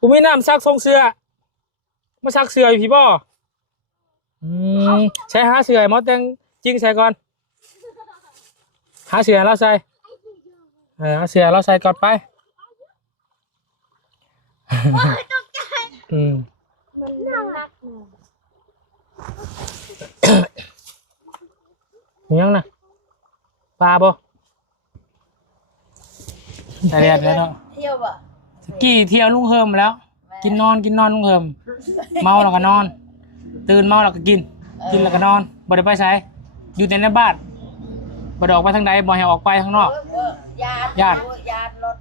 กูมีน้ำซักทรงเสื้อมาซักเสื้ออยู่พี่บ่ใช้หาเสื้อหมอแตงจริงใส่ก่อนหาเสื้อแล้วใส่หาเสื้อแล้วใส่ก่อนไปมันน่ารักยังนะปลาบ่แต่เรียนแล้วเนาะเที่ยวบ่กี่เที่ยวลุงเฮิมแล้วกินนอนลุงเฮิมเมาแล้วก็นอนตื่นเมาแล้วก็กินแล้วก็นอนบ่ได้ไปไสอยู่แต่ในบ้านบ่ได้ออกไปทางใดบ่ให้ออกไปข้างนอกญาติรถ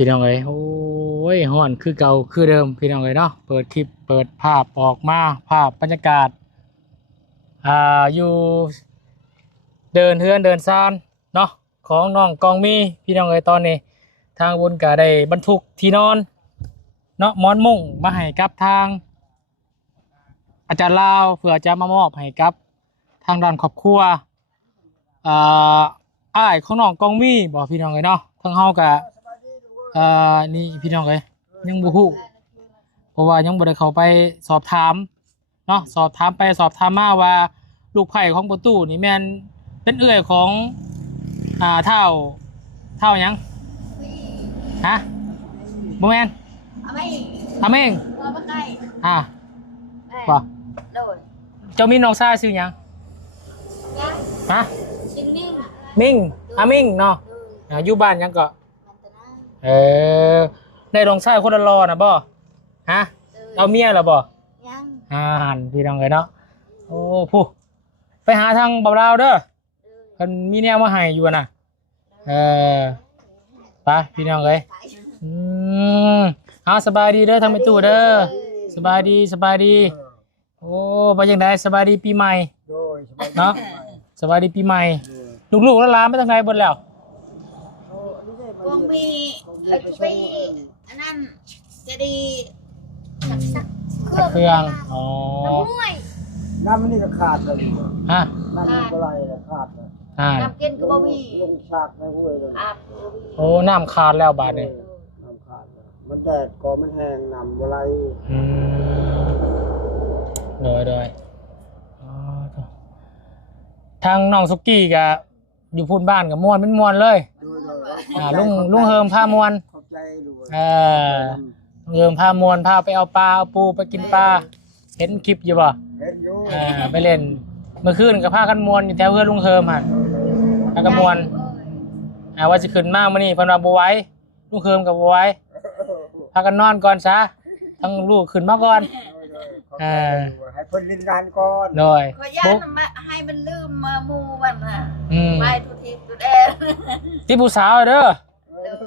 พี่น้องเอ้ยโอ้ยฮ้อนคือเก่าคือเดิมพี่น้องเอ้ยเนาะเปิดคลิปเปิดภาพออกมาภาพบรรยากาศอยู่เดินเฮือนเดินซานเนาะของน้องกองมีพี่น้องเอ้ยตอนนี้ทางบนก็ได้บรรทุกที่นอนเนาะหมอนมุ้งมาให้กับทางอาจารย์ลาวเพื่อจะมามอบให้กับทางด้านครอบครัวอ้ายของน้องกองมีบอกพี่น้องเอ้ยเนาะทางเฮาก็นี่พี่น้องเอ้ยยังบ่ฮู้เพราะว่ายังบ่ได้เข้าไปสอบถามเนาะสอบถามไปสอบถามมาว่าลูกไผ่ของประตูนี่แม่นเป็นเอื้อยของเท่าหยังฮะบ่แม่นอาเม่งบ่เจ้ามีน้องชายชื่อหยังฮะมิ่งมิ่งเนาะอยู่บ้านยังก็ได้ลองใช้คนละรอนะบ่ฮะเอาเมียหรอบ่ยังพี่น้องเลยเนาะโอ้ผู้ไปหาทางเบาดาวเด้อมันมีแนวมาให้อยู่น่ะไปพี่น้องเลยเอาสบายดีเด้อทางไปตู้เด้อสบายดีโอ้ไปยังไงสบายดีปีใหม่เนาะสบายดีปีใหม่ลูกๆแล้วล้านไปทางไหนบนแล้วกองมีไปอันนั้นจะดีเครื่องอ๋อน้ำมันนี่ก็ขาดเลยฮะน้ำมันก็ไหลเลยขาดเลยน้ำกินก็บ่มีลงฉากในห้วยเลยโอ้น้ำขาดแล้วบาดนี้น้ำขาดเลยมันแดดก็มันแห้งน้ำอะไรเลยทางน้องสุกี้กับอยู่พูนบ้านกับม่วนเป็นม่วนเลยลุงเฮิมพามวนขอบใจด้วยเฮิมพามวนพาไปเอาปลาเอาปูไปกินปลาเห็นคลิปอยู่ป่ะเห็นอยู่ไปเล่นเมื่อคืนกับพากันมวนอยู่แถวเพื่อนลุงเฮิมฮะพากันมวนว่าจะขึ้นมากมานี่พันวาบัวไว้ลุงเฮิมกับบัวไว้พากันนอนก่อนซะทั้งลูกขึ้นมาก่อนให้เพิ่นลินดานก่อนโดยขอย่าให้มันลืมมามูมันน่ะไปทุกทีทุกแดนที่ผู้สาวเด้อ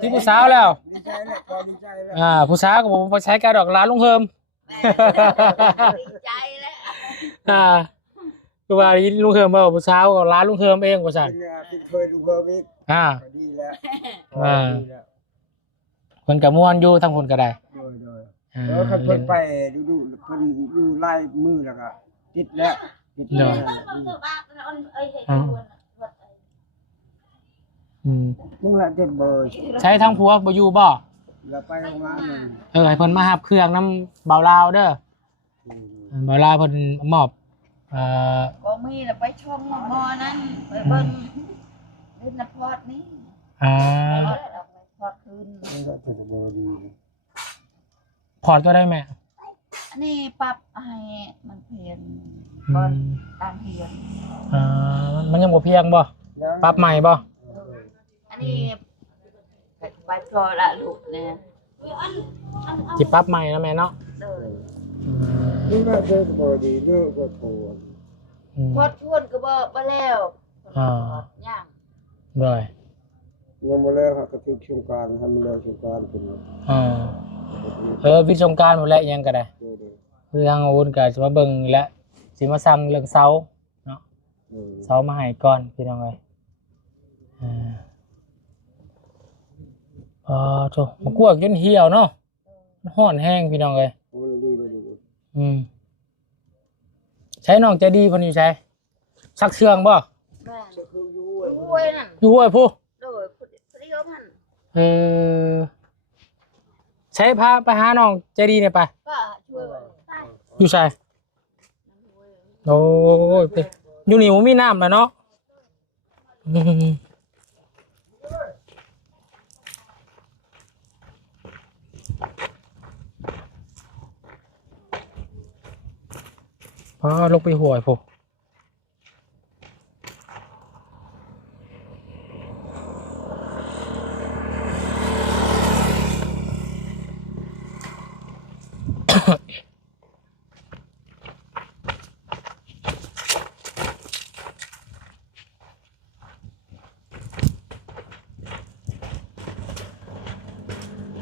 ที่ผู้สาวแล้วดีใจแล้วผู้สาวก็ผมไปใช้การดอกร้านลุงเฮิมดีใจแล้วคือว่าลุงเฮิมบอกผู้สาวกับร้านลุงเฮิมเองว่าสั่นเคยลุงเฮิมอีกดีแล้วคนกับม่วนอยู่ทั้งคนก็ได้แล้วเพิ่นไปดูเพิ่นอยู่ไล่มือแล้วก็ติดแล้วมึงละเจ็บเบอร์ใช้ทั้งผัวบ่อยู่บ่แล้วไปโรงงานให้เพิ่นมาหับเครื่องน้ำเบาลาวเด้อเบาลาวเพิ่นมอบก็มีแล้วไปช่องมอนั้นไปเบิ่งดินพอดนี่พอดคืนพอดก็ได้แม่อันนี้ปรับให้มันเพียงก่อนตามเพียงมันยังบ่เพียงบ่ปรับใหม่บ่อันนี้ไปพอละลูกเนี่ยจิปรับใหม่นะแม่เนาะนี่น่าจะพอดีเลือกก็โทนพอชวนก็บ่แล้วย่างเลยยังบ่แล้วครับก็ถึงสงกรานต์ทำแล้วสงกรานต์เป็นวิทย์สงกรานต์หมดแล้วยังก็ได้คือทางอาวุธก็สิมาเบิ่งและสิมาสั่งเรื่องเสาเนาะเสามาให้ก่อนพี่น้องเอ้ย โธ่มะกวกจนเหี่ยวเนาะฮ้อนแห้งพี่น้องเอ้ย โอ้ดีดี ใช้น้องใจดีเพิ่นอยู่ใช้ซักเชืองบ่ แม่อยู่ห้วยนั่น อยู่ห้วยผู้ โดยพอดีเขามัน เออใช้พาไปหาน้องใจดีเนี่ยไป ก็ช่วยไป อยู่ใช่โอ้ยไปอยู่นี่บ่มีน้ำแล้วเนาะพอลงไปห่วยผู้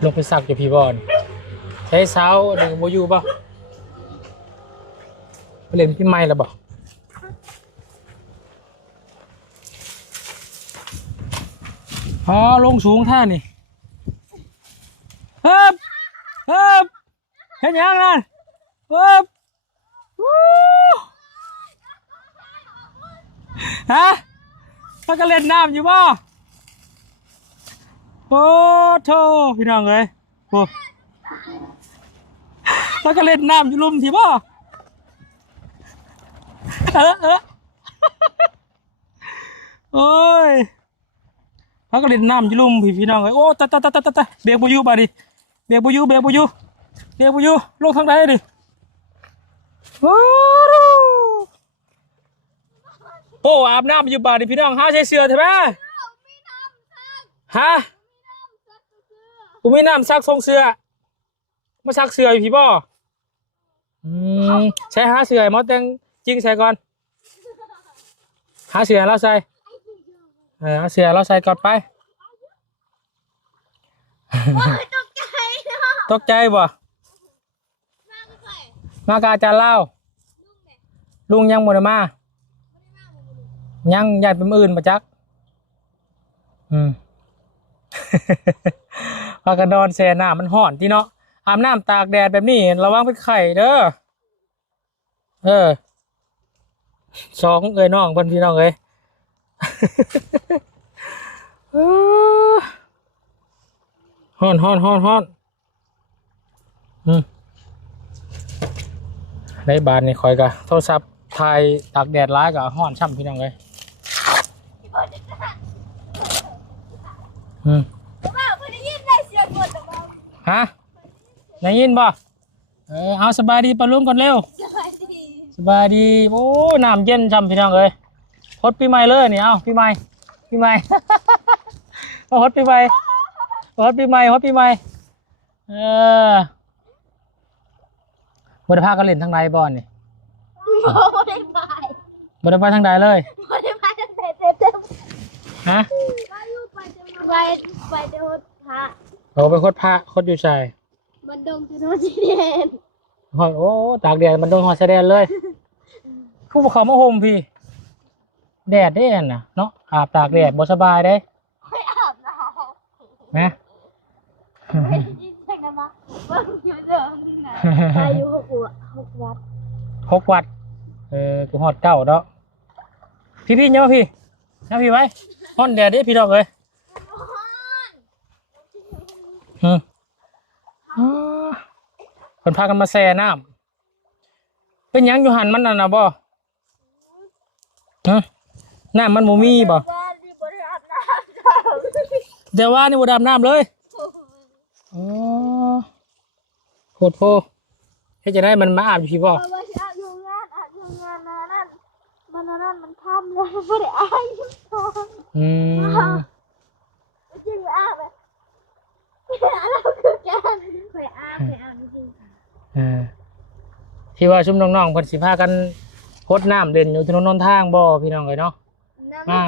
ลงไปสักอยู่พี่บอลใช้เช้าหนึ่งโมยูป่ะไปเล่นพี่ไม้แล้วบ่อ๋อลงสูงท่านี่เฮ้บเฮ้บเห็นยังนั่นเฮ้บวู้ฮะมันก็เล่นน้ำอยู่ป่ะโอ้โธ่พี่น้องเอ้ยโอ้แล้วก็เล่นน้ำอยู่ลุ่มที่ป่ะโอ้ยแล้วก็เล่นน้ำอยู่ลุ่มพี่น้องเอ้ยโอ้ตะเบียกบุยูมาดิเบียกบุยูลงทางใดดิโอ้อาบน้ำอยู่บ้านดิพี่น้องหาใช้เสือใช่ไหมฮะกูมีน้ำซักทรงเสือมาซักเสืออยู่พี่บ่ใช้หาเสือมอแตงจริงใส่ก่อนหาเสือเราใส่หาเสือเราใส่ก่อนไปตกใจบ่มากบอาจารย์เล่าลุงยังบ่ได้มายังญาติเป็นอื่นมาจักพากันนอนแช่น้ำมันห่อนที่เนาะอาบน้ำตากแดดแบบนี้ระวังเป็นไข่เด้อสองเอ้ยน้องเพิ่นพี่น้องเอ้ยฮ้อนในบ้านนี่คอยกะโทรศัพท์ถ่ายตากแดดร้ายกะฮ้อนช่ำพี่น้องเอ้ยฮะได้ยินบ่เอาสบายดีปะลุงก่อนเร็วสบายดีโอ้น้ำเย็นช่ำพี่น้องเอ้ยฮดปีใหม่เลยนี่เอาปีใหม่มาฮดปีใหม่ฮดปีใหม่บริภาคก็เล่นทางใดบ่อนนี่บริภาคทางใดเลยฮะไปเดินพระ โอ้ไปโคตรพระโคตรอยู่ใส่ มันดงจะโดนจีเดน โอ้ตากแดดมันโดนหอแสดงเลยคู่เขามาห่มพี่แดดได้น่ะเนาะอาบตากแดดบ่สบายได้ ไม่อาบน้ำ นะ ไม่ยินเสียงกันมาเบิ่งอยู่เดิมนี่นะอายุ6 วัด 6 วัดกูหอดเก้าเนาะพี่เนี่ยมาพี่นะพี่ไว้ฮ้อนแดดได้พี่ดอกเลยคนพากันมาแช่น้ำเป็นยังอยู่หันมันน่ะบ่น้ำมันบ่มีบ่แต่ว่านี่บ่ดำน้ำเลยอ๋อโคตรโพให้จะได้มันมาอาบอยู่พี่บ่อาบอยู่งานนั่นมันทำเลยไม่ได้อาบจริงอาบเลยเราคือกันเคยอาบจริงที่ว่าชุมน้องๆเพิ่นสิพากันพดน้ำเด่นอยู่ถนนหนทางบ่พี่น้องเอ้ยเนาะมา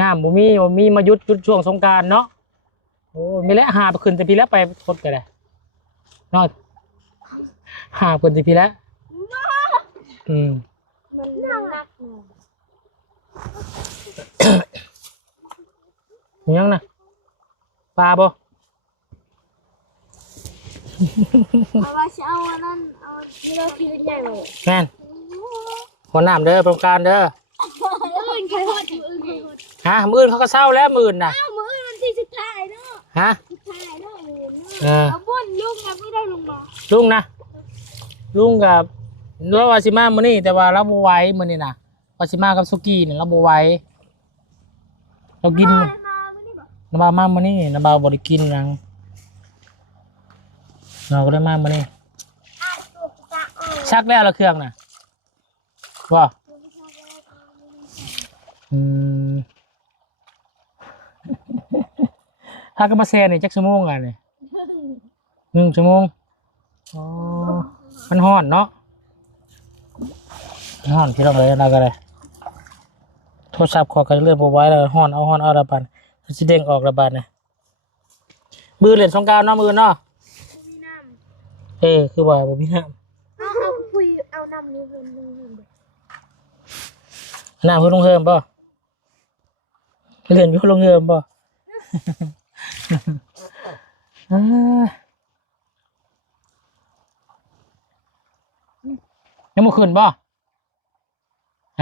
น้ำบ่มีมาหยุดช่วงสงกรานต์เนาะโอ้มีแล้วหาไปขึ้นแต่พี่แล้วไปพดก็ได้เนาะหาเพิ่นสิพี่แล้วมันนักยังนะ ปลาบ่ เอาว่าจะเอาอันนั้นเอาที่เราคิดใหญ่เลย แม่นหัวหน้ำเด้อโครงการเด้อ อื่นใครหดอื่นใครหด ฮะมื้ออื่นเขาก็เศร้าแล้วมื้ออื่นน่ะ อ้าวมืออื่นมันที่สุดท้ายเนาะ ฮะ สุดท้ายเนาะอื่น เออ เอาบ่นลุงนะไม่ได้ลงมา ลุงนะลุงกับเราว่าสิมามื้อนี้แต่ว่าเราบ่ไหวมื้อนี้น่ะว่าสิมากับสุกี้นี่เราบ่ไหวเรากิน มาไม่ได้บอก น้ำบาวมามื้อนี้น้ำบาวบ่ได้กินหยังเราก็ได้มามื้อนี้ อ่ะตัวจะเอา ชักแล้วละเครื่องน่ะว่าอืมถ้าก็มาแซ่นี่จักชั่วโมงอ่ะนี่1 ชั่วโมงอ๋อมันร้อนเนาะร้อนพี่น้องเลยเราก็ได้โทรศัพท์ขอกันเรื่องบ่ไหว้แล้วร้อนเอาละบัดสิเด้งออกละบัดนี่มือเล่นสงกรานต์เนาะมือเนาะ มีน้ คือว่าบ่มีน้ำ ำเอาคุยเอาน้ำนี่เพิ่ม น้ำเพิ่นลงเฮิมป่ะเล่นอยู่ลงเฮิมป่ะ ยังบ่ขึ้นป่ะ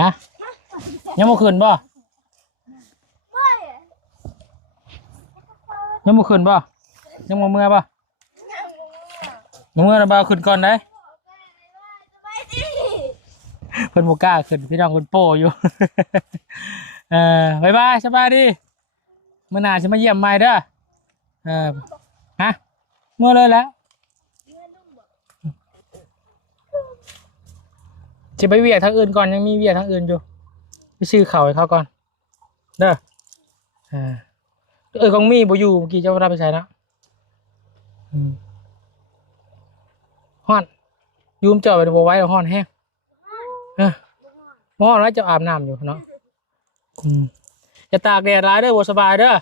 ฮะยังบ่ขึ้นป่ะ ไม่ ยังบ่ขึ้นป่ะยังบ่เมื่อป่ะเมื่อนะบ่าวขึ้นก่อนได้ สบายดี เพิ่นบ่กล้าขึ้นพี่น้องเพิ่นโป้อยู่ บ๊ายบายสบายดีมื้อหน้าสิมาเยี่ยมใหม่เด้อฮะเมื่อเลยแล้วสิไปเวียกทางอื่นก่อนยังมีเวียกทางอื่นอยู่ไปซื้อข้าวให้เขาก่อนเด้อของมีบ่อยู่เมื่อกี้เจ้ารับไปใช้นะฮ้อนยูมเจาะไปบ่ไหว้แล้วฮ้อนแฮงฮ้อนแล้วจะอาบน้ำอยู่เนาะจะตากแดดร้ายเด้อบ่สบายเด้อ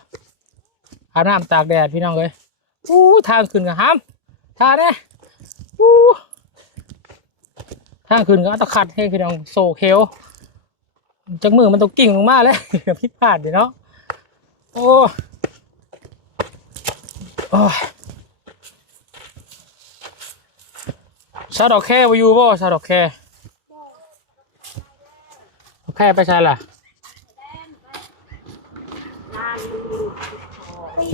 อาบน้ำตากแดดพี่น้องเอ้ยทางขึ้นก็ห้ามทางเด้ทางขึ้นก็ตะขัดให้พี่น้องโศกเฮวจากมือมันต้องกิ่งลงมาเลย พิษพลาดเนาะโอ้ชาดอกแค่ไปอยู่บ่ชาดอกแค่ไปใช่ล่ะ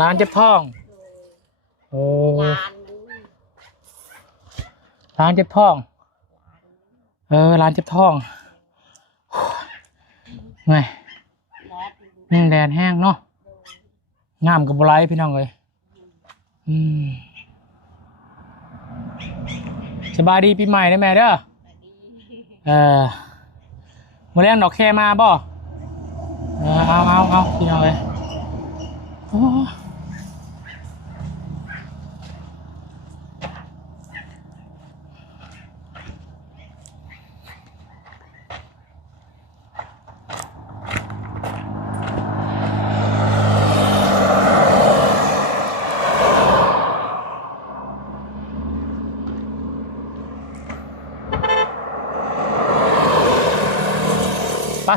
ร้านเจ็บท้องโอ้ร้านเจ็บท้องร้านเจ็บท้องไงแดดแห้งเนาะงามกับบัวไลพี่น้องเลยสบายดีปีใหม่นะแม่เด้อมาเลี้ยงดอกแค่มาบ่เอาพี่น้องเลยไป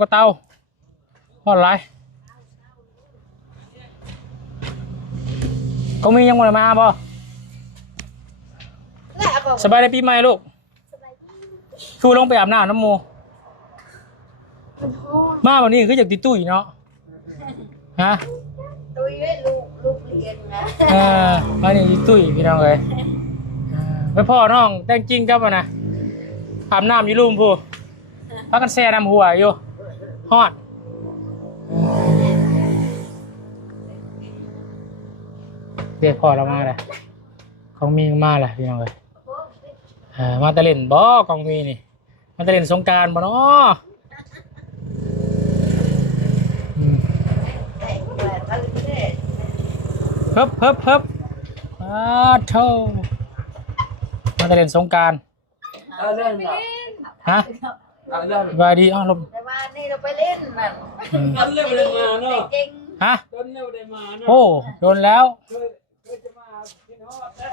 กระเตาหอดไรก็มียังมาบ่สบายได้ปีใหม่ลูกชูลงไปอาบน้ำน้ำโมมาวันนี้คืออยากติดตุ้ยเนาะฮะ ตุ้ยไว้ลูกเรียนนะ มานี่ติดตุ้ยพี่น้องเลยไปพ่อน้องแต่งจริงครับนะอาบน้ำอยู่ลุ่มพูพักกันแช่น้ำหัวอยู่ฮอดเด็กพ่อเรามาเลยของมีมาเลยพี่น้องเลยมาตะเล่นบ่ของมีนี่มาตะเล่นสงกรานต์บ่เนาะเฮิบโธ่มาตะเล่นสงกรานต์ฮะสบายดีอ้าวลม แต่ว่านี่เราไปเล่นนั่น กันเล่นมาเนาะ เก่ง ฮะ ต้นเร็วได้มาเนาะ โอ้โดนแล้ว เคยจะมากินฮอดได้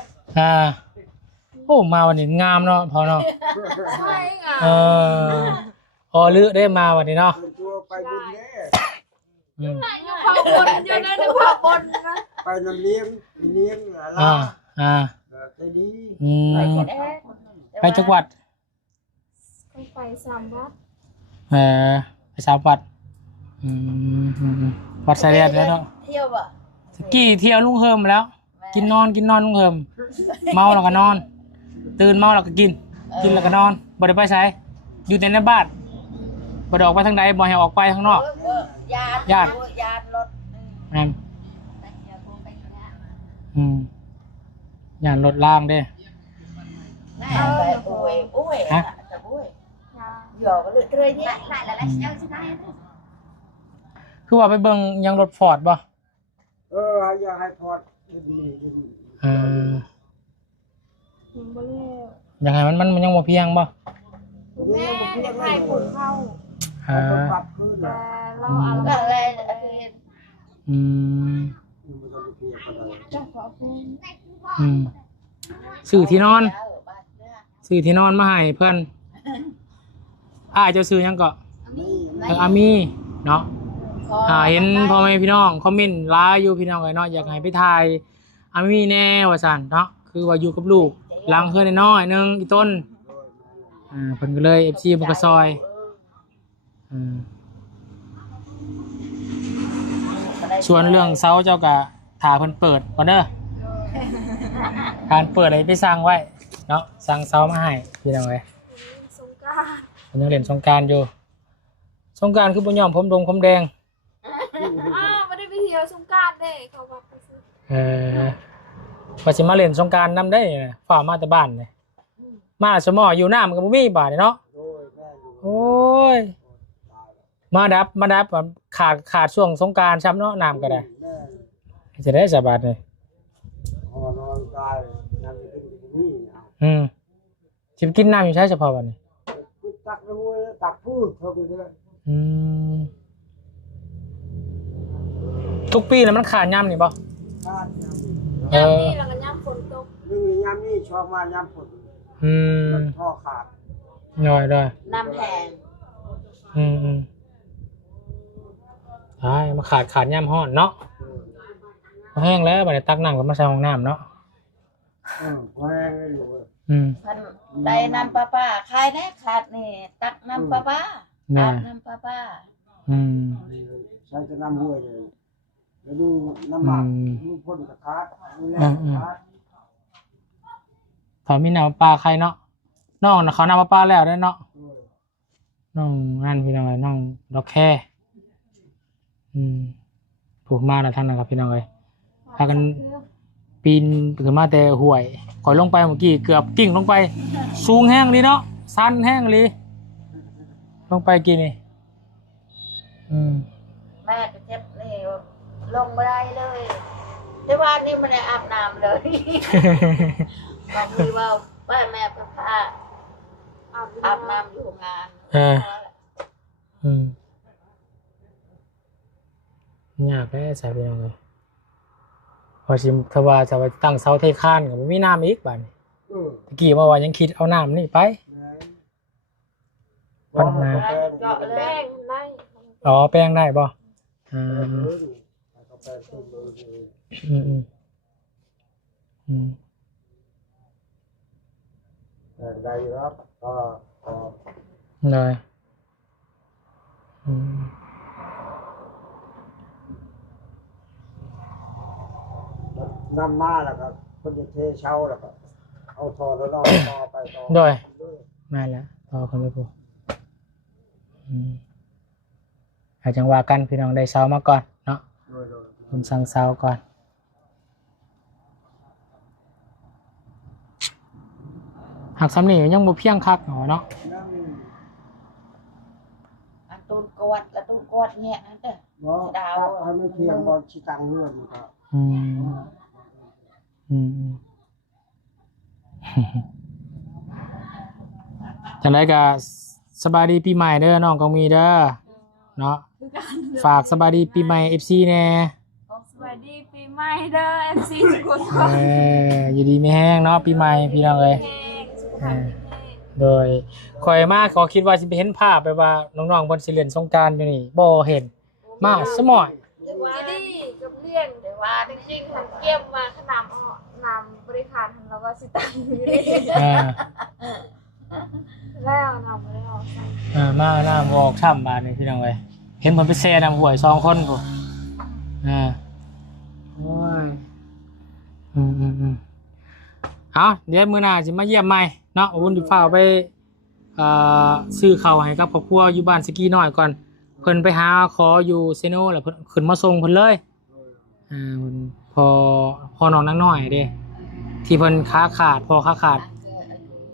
โอ้มาวันนี้งามเนาะพอเนาะ ใช่ไง เออพอลือได้มาวันนี้เนาะ เดินตัวไปบุญเด้ อืม อยู่ข้างบนอยู่ในข้างบนนะ ไปน้ำเลี้ยงอะไร อ่า ใจดี อืม ไปคนแอด ไปจังหวัด ก็ไป3 วัด เออไปสามวัดอืมวัดสายเรียนแล้วเนาะ เที่ยวบ่ สกี้เที่ยวลุงเฮิมแล้ว กินนอนลุงเฮิมเมาแล้วก็นอน ตื่นเมาแล้วก็กินแล้วก็นอนบ่ได้ไปไสอยู่แต่ในบ้านบ่ได้ออกไปทางใดบ่ให้ออกไปข้างนอก ญาติรถ นั่นย่านรถล่างเด้ แม่ไปอุ้ยจะอุ้ย ยา หยอกเลยเตยนี่ คือว่าไปเบิ่งยังรถฟอร์ดบ่ อยากให้พอดดินนี่ดิน เออ ยังบ่แล้ว อยากให้มันยังบ่เพียงบ่ คุณแม่จะให้ผลเข้า เอ ให้ อ ปรับขึ้น แต่ นะ เราเอา ก็เลย อืม มันจะเพียงกันเลย จะขอคุณ อืมซื้อที่นอนซื้อที่นอนมาให้เพิ่นเจ้าซื้อหยังก็ นี่ อามีเนาะเห็นพ่อแม่พี่น้องคอมเมนต์หลายอยู่พี่น้องเอ้ยเนาะอยากให้ไปถ่ายอามีแน่ว่าซั่นเนาะคือว่าอยู่กับลูกหลังเฮือนน้อยๆนึงอีต้นเพิ่นก็เลย FC เพิ่นก็ซอยส่วนเรื่องเซาเจ้าก็ถ้าเพิ่นเปิดก่อนเด้อการเปิดอะไรไปสั่งไว้เนาะสั่งเซามาให้พี่น้องเอ้ย สงกรานต์ เพิ่นยังเล่นสงกรานต์อยู่สงกรานต์คือบ่ยอมผมแดง ไม่ได้ไปเที่ยวสงกรานต์เด้เขาว่าไปซื้อ ว่าสิมาเล่นสงกรานต์นำได้ฝ่ามาแต่บ้านเลยมาสมออยู่น้ำก็บ่มีบาดเนาะ โดยแม่อยู่ โอ้ยมาดับขาดช่วงสงกรานต์ซ้ำเนาะน้ำก็ได้ แม่ จะได้สบายเลย หอนอนกายน้ำกินนี่ สิไปกินน้ำอยู่ใช้เฉพาะวันนี้ ตักด้วยตักพูดเท่าไปเลย ทุกปีแล้วมันขาดย่ำนี่บ่ คาด เออ ย่ำนี่แล้วก็ย่ำฝนตก นึ่งยามนี่ชอบมายามฝนท่อขาด น้อยได้ น้ำแห้ง ใช่มาขาดย่ำห้อนเนาะมาแห้งแล้วบัดนี้ตักน้ำก็มาใส่ห้องน้ำเนาะ แพงเลยอยู่ พันได้น้ำป้าใครแน่ขาดนี่ตักน้ำป้าอาบน้ำป้า ใช้จะน้ำห้วยเลยแล้วดูน้ำหมักดูพ่นกระทาดูแลกระทา เขามีน้ำปลาใครเนาะน้องน่ะเขาน้ำปลาแล้วได้เนาะน้องนั่นพี่น้องไอ้น้องดอกแค่ถูกมาแล้วท่านนะครับพี่น้องเลยพากันปีนขึ้นมาแต่ห่วยก่อยลงไปเมื่อกี้เกือบกิ่งลงไปสูงแห้งเลยเนาะสั้นแห้งเลยลงไปกี่นี่ แม่ก็เจ็บนี่ลงไม่ได้เลยแต่ว่านี่ไม่ได้อาบน้ำเลยบอกเลยว่าป้าแม่ป้าอาบน้ำอยู่งาน ยากแค่ใส่ไปยังไงพอชิมทว่าจะไปตั้งเสาเทคานกับมีน้ำอีกบ้านตะกี้ว่ายังคิดเอาน้ำนี่ไปปัญหา เจาะเล แป้ ย งได้ อ๋อแป้งได้ป่ะได้ครับก็เลยน้ำมาแล้วก็คนจะเทเช่าแล้วก็เอาทอแล้วล่อต่อไปต่อ ด้วยมาแล้วต่อคนไม่พูดอาจจะว่ากันพี่น้องได้เสามาก่อนเนาะคุณสั่งเสาก่อนหักสำนียังบ่เพียงคักเนาะ ต้นกวดและต้นกวดเนี่ยนั่นเด้อ เนาะให้มันเพียงบอลชิตังเงื่อนครับ จังไรก็สบายดีปีใหม่เด้อน้องก็มีเด้อ เนาะ คือการ ฝากสบายดีปีใหม่ FC แน่ สวัสดีปีใหม่เด้อ MC ทุกคน อยู่ดีไม่แห้งเนาะปีใหม่พี่น้องเอ้ย สุขภาพแข็งแรง โดยข่อยมาขอคิดว่าสิไปเห็นภาพไปว่าน้องๆเพิ่นสิเล่นสงกรานต์อยู่นี่บ่เห็นมาสมอย แต่ว่า จะดีกับเลี้ยง แต่ว่าจริงๆ ทำ ทำ เก็บมาขนาดนำบริการทำแล้วก็สิตังอยู่นี่ อ่า แล้วนำแล้วใส่ มาหน้าบ่ออกช่ำบาดนี่พี่น้องเอ้ยเห็นเพิ่นไปแซ่น้ำห้วย2คนพุ่นโอ้ยเอาเดี๋ยวมื้อหน้าสิมาเยี่ยมใหม่เนาะวุ่นสิฟ้าวไปซื้อข้าวให้กับครอบครัวอยู่บ้านสกีน้อยก่อนเพิ่นไปหาขออยู่เซโนแล้วเพิ่นขึ้นมาส่งเพิ่นเลยเพิ่นพอน้องนางน้อยเด้ที่เพิ่นขาขาดพ่อขาขาด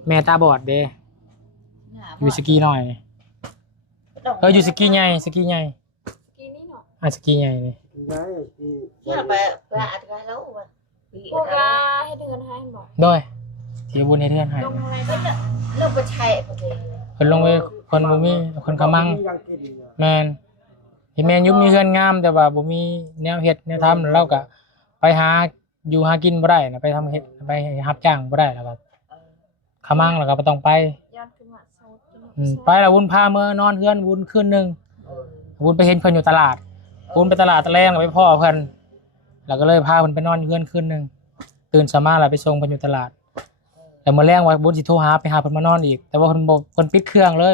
แม่ตาบอดเด้อยู่สกีน้อยอยู่สกีใหญ่สกีใหญ่ กินนี่เนาะ สกีใหญ่นี่ ไงที่ ที่เราไปอาจจะแล้ววันปี พวก เรา ให้เดือนให้บอก ด้วยที่บุญให้เทือนให้ ลงอะไร ก็ ก็ เริ่มไปใช้ประเดี๋ยว เพิ่นลงไปคนบ่มีคนกำมัง ยังกินอยู่ แม่นที่แม่นยุบมีเฮือนงามแต่ว่าบ่มีแนวเฮ็ดแนวทำแล้วเราก็ไปหาอยู่หากินบ่ได้นะไปทำเฮ็ดไปรับจ้างบ่ได้แล้วก็ขมังแล้วก็บ่ต้องไป ย้อนขึ้นมาโซด ไปแล้ววุ้นพาเมื่อนอนเฮือนวุ้นคืนนึงวุ้นไปเห็นเพิ่นอยู่ตลาดวุ้นไปตลาดตะแลงแล้วไปพ่อเพิ่นแล้วก็เลยพาเพิ่นไปนอนอยู่เฮือนคืนนึงตื่นเช้ามาแล้วไปส่งเพิ่นอยู่ตลาดแล้วมื้อแลงว่าวุ้นสิโทรหาไปหาเพิ่นมานอนอีกแต่ว่าเพิ่นบ่เพิ่นปิดเครื่องเลย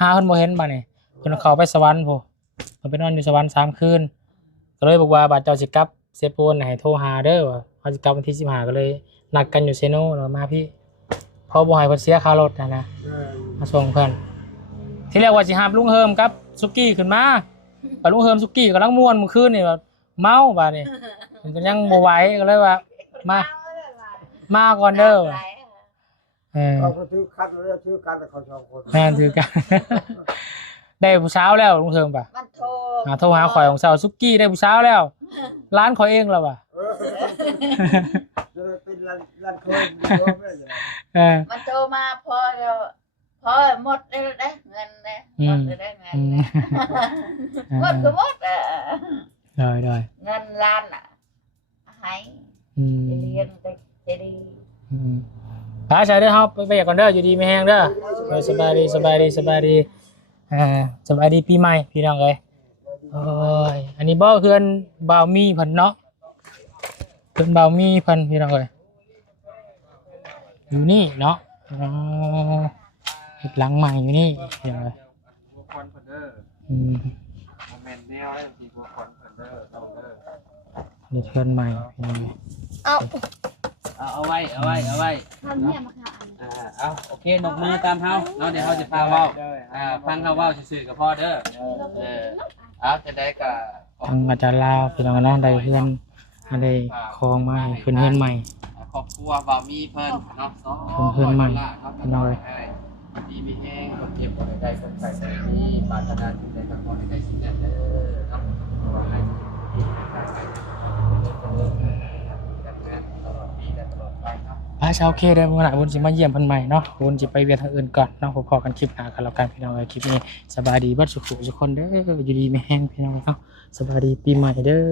หาเพิ่นบ่เห็นบัดนี้เพิ่นเข้าไปสวรรค์พุเพิ่นไปนอนอยู่สวรรค์3คืนก็เลยบอกว่าบัดเจ้าสิกลับเซโปนให้โทรหาเด้อว่าเฮาสิกลับวันที่15ก็เลยนัดกันอยู่เซโนแล้วมาพี่พอบ่ให้เพิ่นเสียค่ารถนะมาส่งเพิ่นที่แรกว่าสิหาลุงเฮิมกับสุกี้ขึ้นมาปลุงเฮิมสุกี้กำลังม่วนเมื่อคืนนี่ว่าเมาบัดนี้มันก็ยังบ่ไหวก็เลยว่ามาก่อนเด้อเขาก็ถือคัดแล้วถือกันแล้วเขาสองคน แม่นถือกัน ได้ผู้สาวแล้วลุงเฮิมป่ะ มันโทร โทรหาข่อยของเช้าสุกี้ได้ผู้สาวแล้วร้านข่อยเองแล้วว่ะ จะเป็นร้านเคยมันโทรมาพอหมดเลยได้เงินเลยหมดเลยได้เงินหมดก็หมดได้ เงินล้านอ่ะให้จะเลี้ยงจะดี ไปใช้เด้อเฮาไปก่อนเด้ออยู่ดีไม่แห้งเด้อสบายดีสบายดีปีใหม่พี่น้องเอ้ยโอ้ยอันนี้บ่เพื่อนบ่าวมีเพิ่นเนาะเพิ่นบ่าวมีเพิ่นพี่น้องเอ้ยอยู่นี่เนาะเฮ็ดหลังใหม่อยู่นี่พี่น้องเอ้ย บัวคอนเพิ่นเด้อโมเมนต์แนวได้สิบัวคอนเพิ่นเด้อเอาเด้อ นี่เพื่อนใหม่พี่น้องเอ้ย เอาไว้ ทำเนี่ยมาค่ะ เอาโอเคนกมือตามเฮาเนาะเดี๋ยวเฮาจะพาเว้าฟังเฮาเว้าซื่อๆกับพ่อเด้อเอาจะได้ก็ ทางอาจารย์ลาวพี่น้องเนาะได้เพื่อนได้คองมาให้ขึ้นเฮือนใหม่ ครอบครัวบ่าวมีเพิ่นเนาะ เพิ่นใหม่พี่น้อย ดีมีแห้งคนเจ็บคนใดคนใส่ใส่นี้ปรารถนาสิ่งใดทั้งหมดได้สิ่งนั้นเด้อเนาะขอให้ที่การงานตลอดปีและตลอดไปเนาะ พาชาวเคเดินมาหน้าวุ้นสิมาเยี่ยมเพิ่นใหม่เนาะวุ้นสิไปเวียนทางอื่นก่อนเนาะพอๆกันคลิปหน้ากันแล้วกันพี่น้องเอ้ยคลิปนี้สบายดีเบิดสุขทุกคนเด้ออยู่ดีไม่แห้งพี่น้องเนาะสบายดีปีใหม่เด้อ